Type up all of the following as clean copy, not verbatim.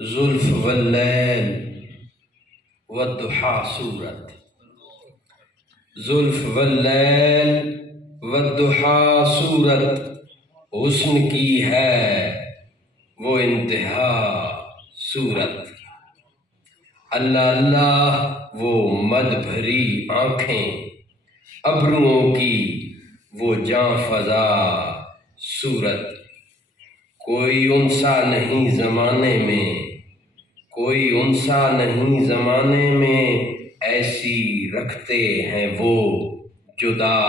زلف واللیل والضحا سورت، زلف واللیل والضحا سورت، حسن کی ہے وہ انتہا صورت، اللہ اللہ وہ مد بھری آنکھیں، ابروؤں کی وہ جاں فضا صورت، کوئی انسا نہیں زمانے میں، کوئی انسا نہیں زمانے میں، ایسی رکھتے ہیں وہ جدا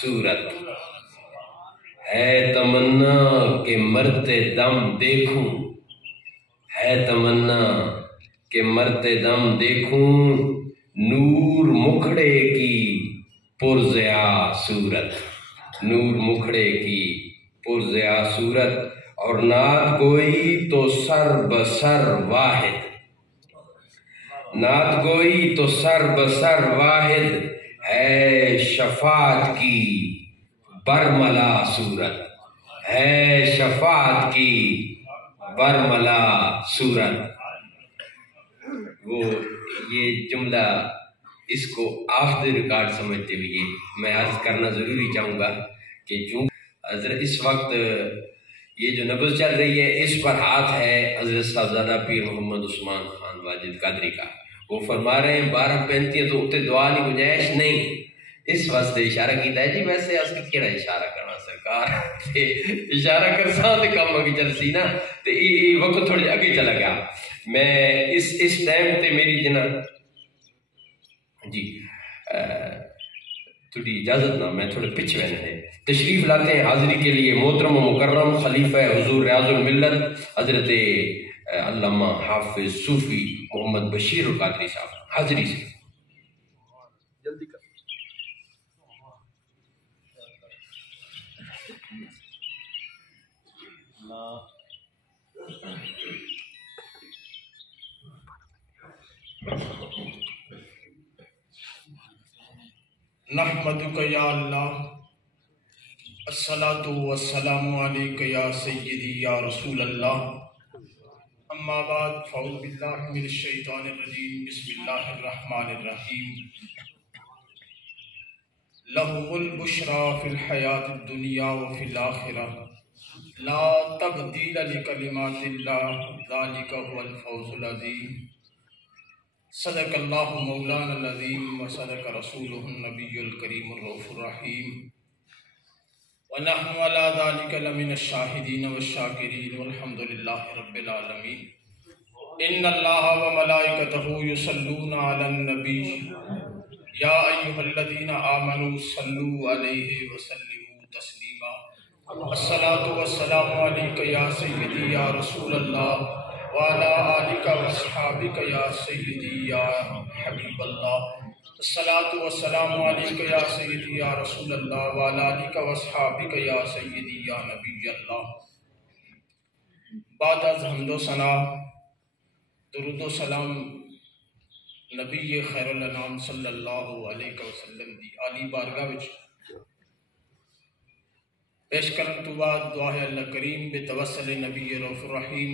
صورت، ہے تمنا کہ مرتے دم دیکھوں، ہے تمنا کہ مرتے دم دیکھوں، نور مکھڑے کی پرزیا صورت، نور مکھڑے کی پرزیا صورت، اور نعت گوئی تو سر بسر واحد، نعت گوئی تو سر بسر واحد، ہے شفاعت کی برملا صورت، ہے شفاعت کی برملا صورت۔ وہ یہ جملہ اس کو آف دی ریکارڈ سمجھتے ہوئے میں عرض کرنا ضروری چاہوں گا کہ حضرت اس وقت یہ جو نبض چل رہی ہے اس پر ہاتھ ہے حضرت صاحبزادہ پیر محمد عثمان خان واجد قادری کا، وہ فرما رہے ہیں 12:35 تو اتنے دعا کی گنجائش نہیں، اس واسطے اشارہ کیتا ہے جی، ویسے اس کی کیڑا اشارہ کرنا سرکار اشارہ کرساں تے کم اگے چل سی نا، تے یہ وقت تھوڑے اگے چلا گیا، میں اس ٹائم تے میری جنا جی تھوڑی اجازت نہ میں تھوڑے پیچھے رہنے دیں، تشریف لاتے ہیں حاضری کے لیے محترم و مکرم خلیفہ حضور ریاض الملت حضرت علامہ حافظ صوفی محمد بشیر القادری صاحب، حاضری سے جلدی کر۔ نحمدک یا اللہ، الصلاۃ والسلام علیک یا سیدی یا رسول اللہ، اما بعد فاعوذ باللہ من الشیطان الرجیم، بسم اللہ الرحمن الرحیم، لہم البشریٰ فی الحیاۃ الدنیا وفی الآخرہ، لا تبدیل لکلمات اللہ، ذالک هو الفوز العظیم۔ صدق اللہ مولانا العظیم وصدق رسولہ النبی الکریم الرؤوف الرحیم، ونحن علی ذلک لمن الشاہدین والشاکرین والحمد للہ رب العالمین۔ ان اللہ وملائکتہ یصلون علی النبی یا ایہا الذین آمنوا صلوا علیہ وسلموا تسلیما۔ الصلاۃ والسلام علیک یا سیدی یا رسول اللہ وعلی آلک واصحابک یا سیدی یا حبیب اللہ۔ الصلاۃ والسلام علیک یا سیدی یا رسول اللہ وعلی آلک واصحابک یا سیدی یا نبی اللہ۔ بعد از حمد و ثنا درود و سلام نبی خیر الانام صلی اللہ علیہ وسلم دی عالی بارگاہ وچ پیش کرن تو بعد دعا ہے اللہ کریم بتوسل نبی رؤوف الرحیم،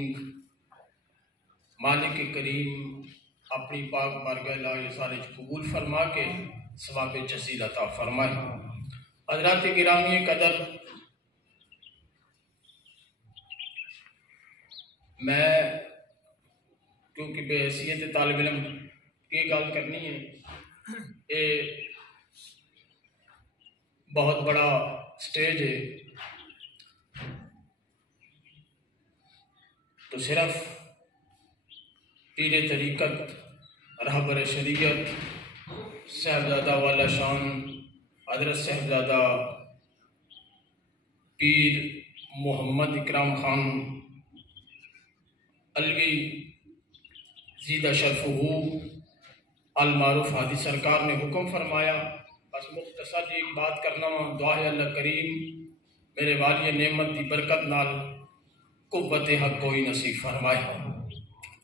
مالک کریم اپنی پاک بارگاہ الہی سارے قبول فرما کے ثواب جزیل عطا فرمائے۔ حضرات گرامی قدر، میں کیونکہ بے حیثیت طالب علم یہ گل کرنی ہے، یہ بہت بڑا سٹیج ہے، تو صرف پیر طریقت رہبر شریعت صاحبزادہ والا شان حضرت صاحبزادہ پیر محمد اکرام خان علوی زیدہ شرفہ المعروف ہادی سرکار نے حکم فرمایا، بس مختصر ایک بات کرنا ہوں، دعا ہے اللہ کریم میرے والی نعمت دی برکت نال قوت حق کوئی نصیب فرمائے۔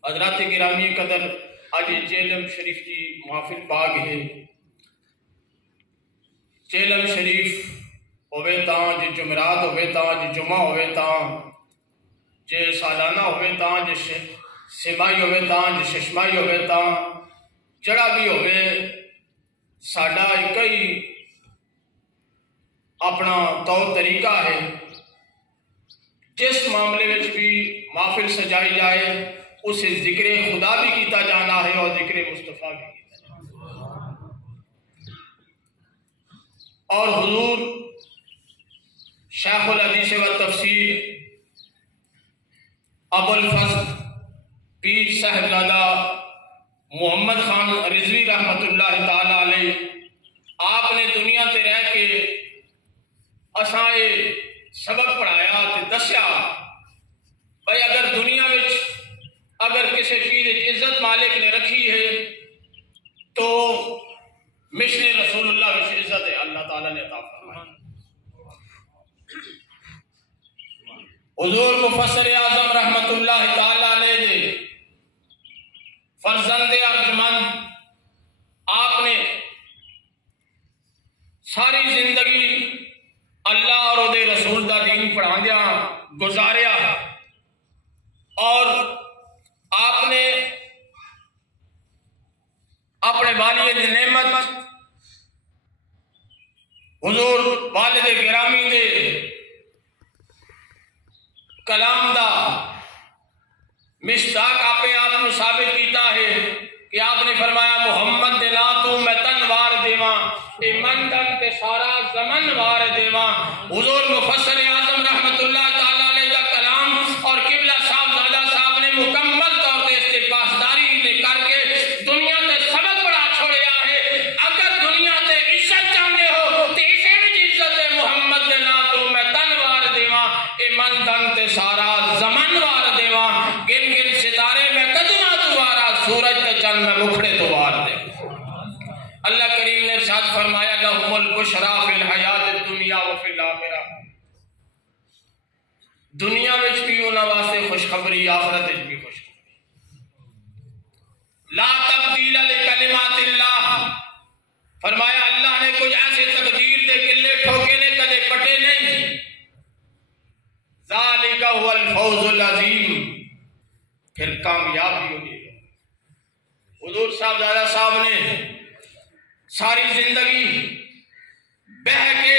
حضرات گرامی قدر، آج چیلم شریف کی محفل باغ ہے، چیلم شریف ہوئے تاں جے جمعرات ہوئے تاں جے جمعہ ہوئے تاں جے سالانہ ہوئے تاں جے سمائی ہوئے تاں چشمائی ہوئے تاں جڑا بھی ہوئے ساڈا ایک ہی اپنا طور طریقہ ہے. جس معاملے میں بھی محفل سجائی جائے اسے ذکر خدا بھی کیتا جانا ہے اور ذکر مصطفیٰ بھی کیتا جانا ہے. اور حضور شیخ الحدیث و تفسیر ابو الفضل پیر صاحبزادہ محمد خان رضوی رحمت اللہ تعالی علیہ آپ نے دنیا تے رہ کے اساں سبق پڑھایا تے دسیا بھائی اگر دنیا وچ اگر کسی چیز عزت مالک نے رکھی ہے تو مشن رسول اللہ وچ عزت ہے اللہ تعالی نے عطا فرمائی. حضور مفسر اعظم رحمت اللہ تعالی علیہ دے فرزند ارجمند آپ نے ساری زندگی اللہ اور دے رسول دا دین پڑھاندیاں گزاریا اور آپ نے اپنے والد نعمت حضور والد گرامی دے کلام دا مشتاق آپ نے ثابت کیتا ہے کہ آپ نے فرمایا محمد دے نا تو میں تنوار دیواں اے من تن تے سارا زمن وار دیواں. حضور مفسر اعظم رحمت اللہ تعالی علیہ دا کلام اور قبلہ صاحبزادہ صاحب نے مکمل طور پہ اس سے پاسداری نے کر کے دنیا تے سبق بڑا چھوڑیا ہے. اگر دنیا تے عزت چاہتے ہو تے اسے بھی عزت ہے محمد دے نا تو میں تنوار دیواں اے من تن تے سارا زمن وار دیواں. گن گن ستارے میں قدمہ دوارا سورج تے چند میں مکھڑے تو وار دے. اللہ کریم نے ارشاد فرمایا لہم البشرا فی الحیات الدنیا وفی الاخرہ. دنیا وچ بھی انہاں واسطے خوشخبری آخرت وچ بھی خوشخبری. لا تبدیل لکلمات اللہ فرمایا اللہ نے کچھ ایسے تقدیر دے کلے ٹھوکے نے کدے پٹے نہیں. ذالک هو الفوز العظیم پھر کامیابی ہوگی. حضور صاحبزادہ صاحب نے ساری زندگی بہ کے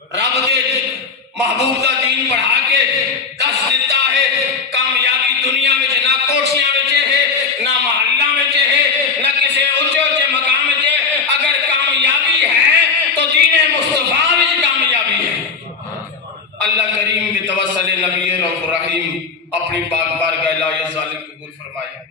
رب کے محبوب کا دین پڑھا کے دس دیتا ہے کامیابی دنیا میں نہ کوٹھیاں میں ہے نہ محلہ میں ہے نہ کسی اونچے اونچے مقام میں ہے. اگر کامیابی ہے تو دین مصطفیٰ میں کامیابی ہے. اللہ کریم بتوسل نبی رب الرحیم اپنی پاک بارگاہ الہی ظالم قبول فرمائے.